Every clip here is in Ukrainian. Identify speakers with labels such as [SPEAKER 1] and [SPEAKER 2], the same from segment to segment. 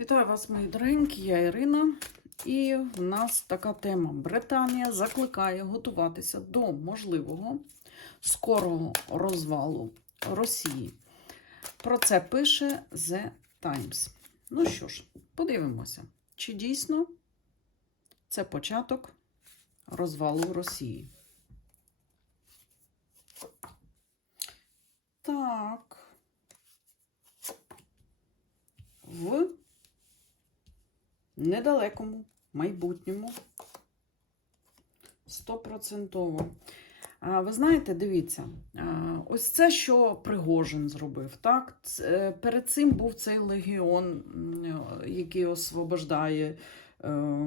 [SPEAKER 1] Вітаю вас, мої дорогенькі, я Ірина. І в нас така тема. Британія закликає готуватися до можливого скорого розвалу Росії. Про це пише The Times. Ну що ж, подивимося, чи дійсно це початок розвалу Росії. Так. В недалекому майбутньому. Стопроцентово. Ви знаєте, дивіться, ось це, що Пригожин зробив. так? Перед цим був цей легіон, який освобождає е,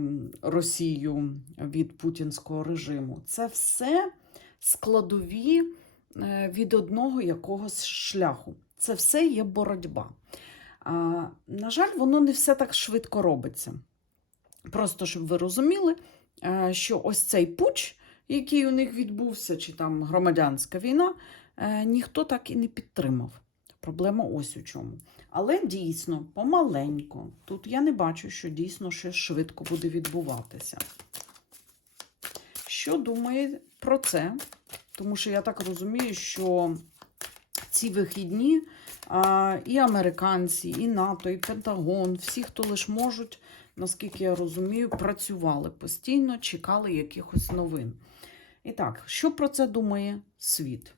[SPEAKER 1] Росію від путінського режиму. Це все складові е, від одного якогось шляху. Це все є боротьба. На жаль, воно не все так швидко робиться. Просто щоб ви розуміли, е, що ось цей пуч, який у них відбувся, чи там громадянська війна, е, ніхто так і не підтримав. Проблема ось у чому. Але дійсно, помаленько. Тут я не бачу, що дійсно ще швидко буде відбуватися. Що думає про це? Тому що я так розумію, що ці вихідні і американці, і НАТО, і Пентагон, всі, хто лише можуть, наскільки я розумію, працювали постійно, чекали якихось новин. І так, що про це думає світ?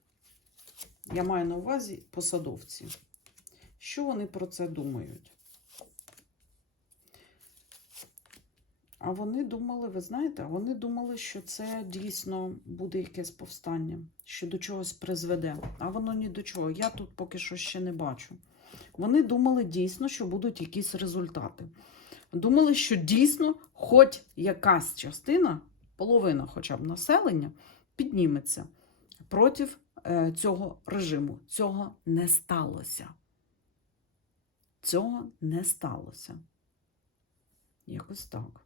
[SPEAKER 1] Я маю на увазі посадовці. Що вони про це думають? А вони думали, ви знаєте, вони думали, що це дійсно буде якесь повстання, що до чогось призведе. А воно ні до чого. Я тут поки що ще не бачу. Вони думали дійсно, що будуть якісь результати. Думали, що дійсно, хоч якась частина, половина хоча б населення, підніметься проти е, цього режиму. Цього не сталося. Цього не сталося. Якось так.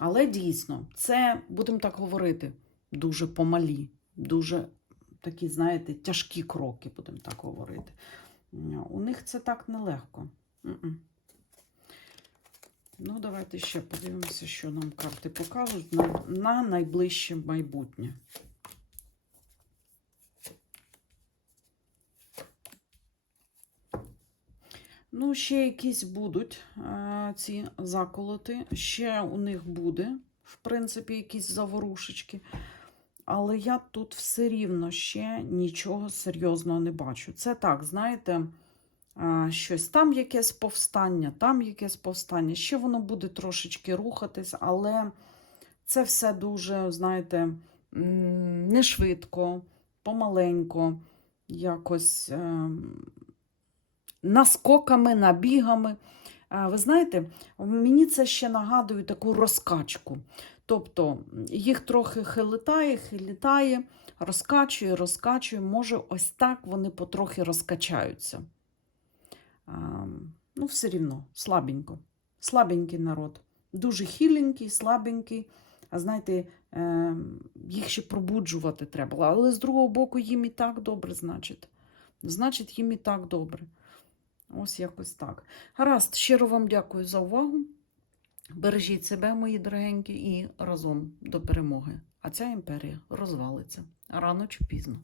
[SPEAKER 1] Але дійсно, це, будемо так говорити, дуже помалі, дуже такі, знаєте, тяжкі кроки, будемо так говорити. У них це так нелегко. Ну, давайте ще подивимося, що нам карти покажуть на, на найближче майбутнє. Ну, ще якісь будуть е, ці заколоти. Ще у них буде, в принципі, якісь заворушечки. Але я тут все рівно ще нічого серйозного не бачу. Це так, знаєте, е, щось там якесь повстання, там якесь повстання. Ще воно буде трошечки рухатись, але це все дуже, знаєте, не швидко, помаленько, якось. е, наскоками, набігами. Ви знаєте, мені це ще нагадує таку розкачку. Тобто їх трохи хилитає, хилітає, розкачує, розкачує. Може, ось так вони потрохи розкачаються. Ну, все рівно, слабенько. Слабенький народ. Дуже хіленький, слабенький. А знаєте, е, їх ще пробуджувати треба. Але з другого боку, їм і так добре, значить. Значить, їм і так добре. Ось якось так. Гаразд, щиро вам дякую за увагу. Бережіть себе, мої дорогенькі, і разом до перемоги. А ця імперія розвалиться рано чи пізно.